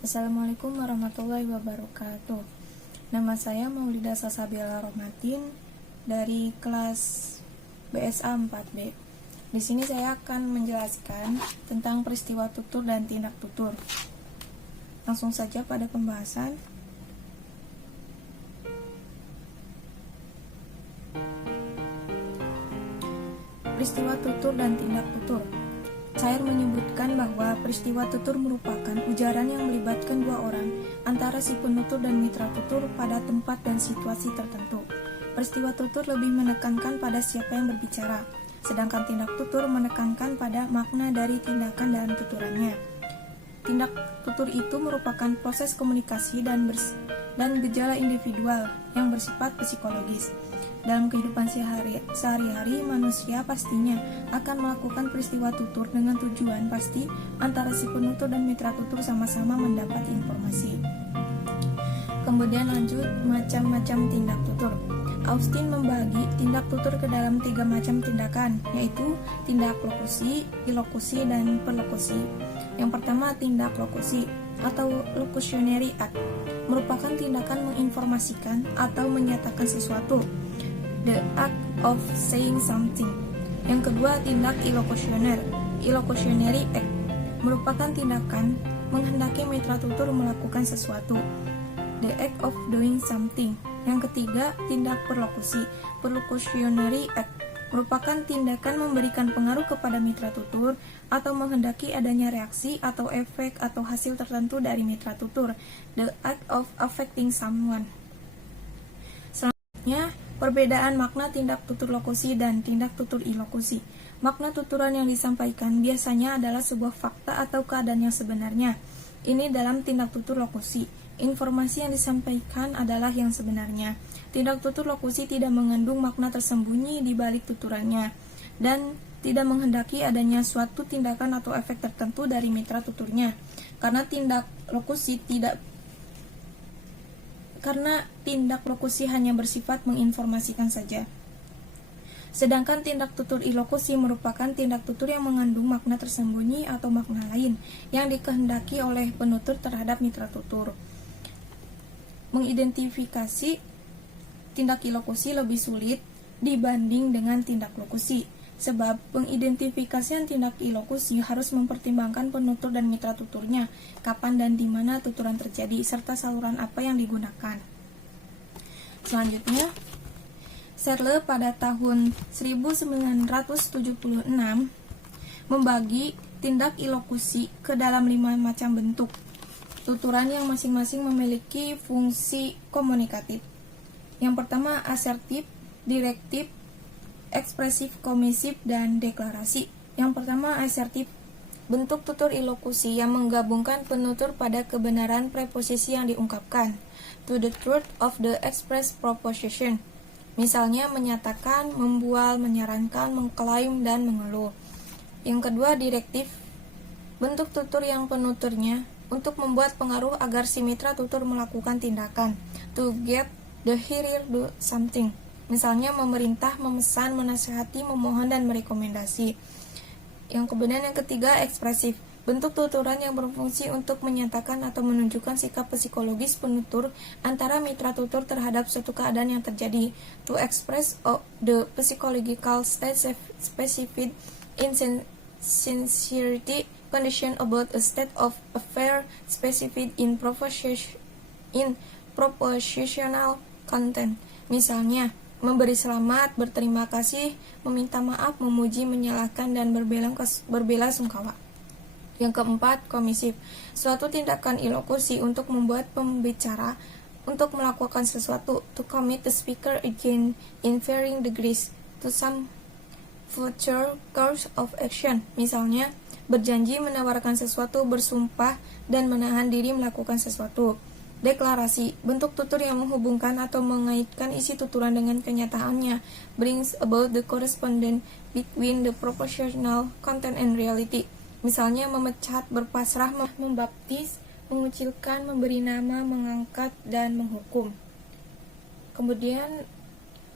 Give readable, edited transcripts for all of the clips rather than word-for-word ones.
Assalamualaikum warahmatullahi wabarakatuh. Nama saya Maulida Salsabila Rohmatin dari kelas BSA 4B. Di sini saya akan menjelaskan tentang peristiwa tutur dan tindak tutur. Langsung saja pada pembahasan. Peristiwa tutur dan tindak tutur. Cair menyebutkan bahwa peristiwa tutur merupakan ujaran yang melibatkan dua orang antara si penutur dan mitra tutur pada tempat dan situasi tertentu. Peristiwa tutur lebih menekankan pada siapa yang berbicara, sedangkan tindak tutur menekankan pada makna dari tindakan dalam tuturannya. Tindak tutur itu merupakan proses komunikasi dan gejala individual yang bersifat psikologis. Dalam kehidupan sehari-hari, manusia pastinya akan melakukan peristiwa tutur dengan tujuan pasti antara si penutur dan mitra tutur sama-sama mendapat informasi. Kemudian lanjut, macam-macam tindak tutur. Austin membagi tindak tutur ke dalam 3 macam tindakan, yaitu tindak lokusi, ilokusi, dan perlokusi. Yang pertama, tindak lokusi atau locutionary act merupakan tindakan menginformasikan atau menyatakan sesuatu, the act of saying something. Yang kedua, tindak illocutionary act merupakan tindakan menghendaki mitra tutur melakukan sesuatu, the act of doing something. Yang ketiga, tindak perlocutionary act merupakan tindakan memberikan pengaruh kepada mitra tutur atau menghendaki adanya reaksi atau efek atau hasil tertentu dari mitra tutur, the act of affecting someone. Selanjutnya, perbedaan makna tindak tutur lokusi dan tindak tutur ilokusi. Makna tuturan yang disampaikan biasanya adalah sebuah fakta atau keadaan yang sebenarnya. Ini dalam tindak tutur lokusi. Informasi yang disampaikan adalah yang sebenarnya. Tindak tutur lokusi tidak mengandung makna tersembunyi di balik tuturannya dan tidak menghendaki adanya suatu tindakan atau efek tertentu dari mitra tuturnya. Karena tindak lokusi hanya bersifat menginformasikan saja. Sedangkan tindak tutur ilokusi merupakan tindak tutur yang mengandung makna tersembunyi atau makna lain yang dikehendaki oleh penutur terhadap mitra tutur. Mengidentifikasi tindak ilokusi lebih sulit dibanding dengan tindak lokusi, sebab pengidentifikasian tindak ilokusi harus mempertimbangkan penutur dan mitra tuturnya, kapan dan di mana tuturan terjadi, serta saluran apa yang digunakan. Selanjutnya, Searle pada tahun 1976 membagi tindak ilokusi ke dalam 5 macam bentuk tuturan yang masing-masing memiliki fungsi komunikatif. Yang pertama, asertif, direktif, ekspresif, komisif, dan deklarasi. Yang pertama, asertif. Bentuk tutur ilokusi yang menggabungkan penutur pada kebenaran preposisi yang diungkapkan, to the truth of the expressed proposition. Misalnya menyatakan, membual, menyarankan, mengklaim, dan mengeluh. Yang kedua, direktif. Bentuk tutur yang penuturnya untuk membuat pengaruh agar si mitra tutur melakukan tindakan, to get the hearer do something. Misalnya memerintah, memesan, menasihati, memohon, dan merekomendasi. Kemudian yang ketiga, ekspresif. Bentuk tuturan yang berfungsi untuk menyatakan atau menunjukkan sikap psikologis penutur antara mitra tutur terhadap suatu keadaan yang terjadi, to express the psychological state specified in sincerity condition about a state of affair specified in propositional content. Misalnya, memberi selamat, berterima kasih, meminta maaf, memuji, menyalahkan, dan berbela sungkawa. Yang keempat, komisif. Suatu tindakan ilokusi untuk membuat pembicara untuk melakukan sesuatu, to commit the speaker again in varying degrees to some future course of action. Misalnya, berjanji menawarkan sesuatu, bersumpah, dan menahan diri melakukan sesuatu. Deklarasi, bentuk tutur yang menghubungkan atau mengaitkan isi tuturan dengan kenyataannya, brings about the correspondence between the propositional content and reality. Misalnya memecat, berpasrah, membaptis, mengucilkan, memberi nama, mengangkat, dan menghukum. Kemudian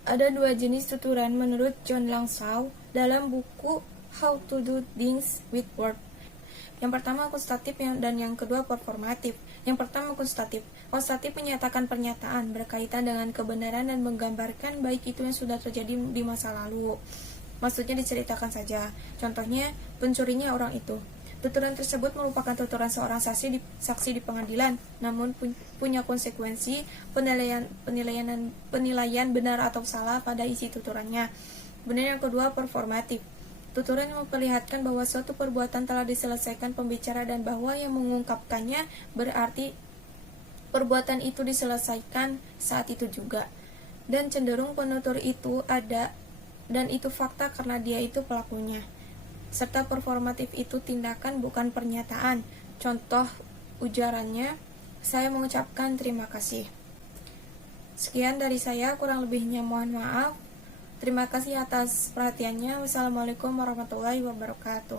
ada 2 jenis tuturan menurut John Langshaw dalam buku How to Do Things with Words. Yang pertama konstatif dan yang kedua performatif. Yang pertama konstatif. Konstatif menyatakan pernyataan berkaitan dengan kebenaran dan menggambarkan baik itu yang sudah terjadi di masa lalu. Maksudnya diceritakan saja. Contohnya, pencurinya orang itu. Tuturan tersebut merupakan tuturan seorang saksi di pengadilan, namun punya konsekuensi penilaian benar atau salah pada isi tuturannya. Kemudian yang kedua performatif. Tuturan yang memperlihatkan bahwa suatu perbuatan telah diselesaikan pembicara dan bahwa yang mengungkapkannya berarti perbuatan itu diselesaikan saat itu juga. Dan cenderung penutur itu ada dan itu fakta karena dia itu pelakunya. Serta performatif itu tindakan bukan pernyataan. Contoh ujarannya, saya mengucapkan terima kasih. Sekian dari saya, kurang lebihnya mohon maaf. Terima kasih atas perhatiannya. Wassalamualaikum warahmatullahi wabarakatuh.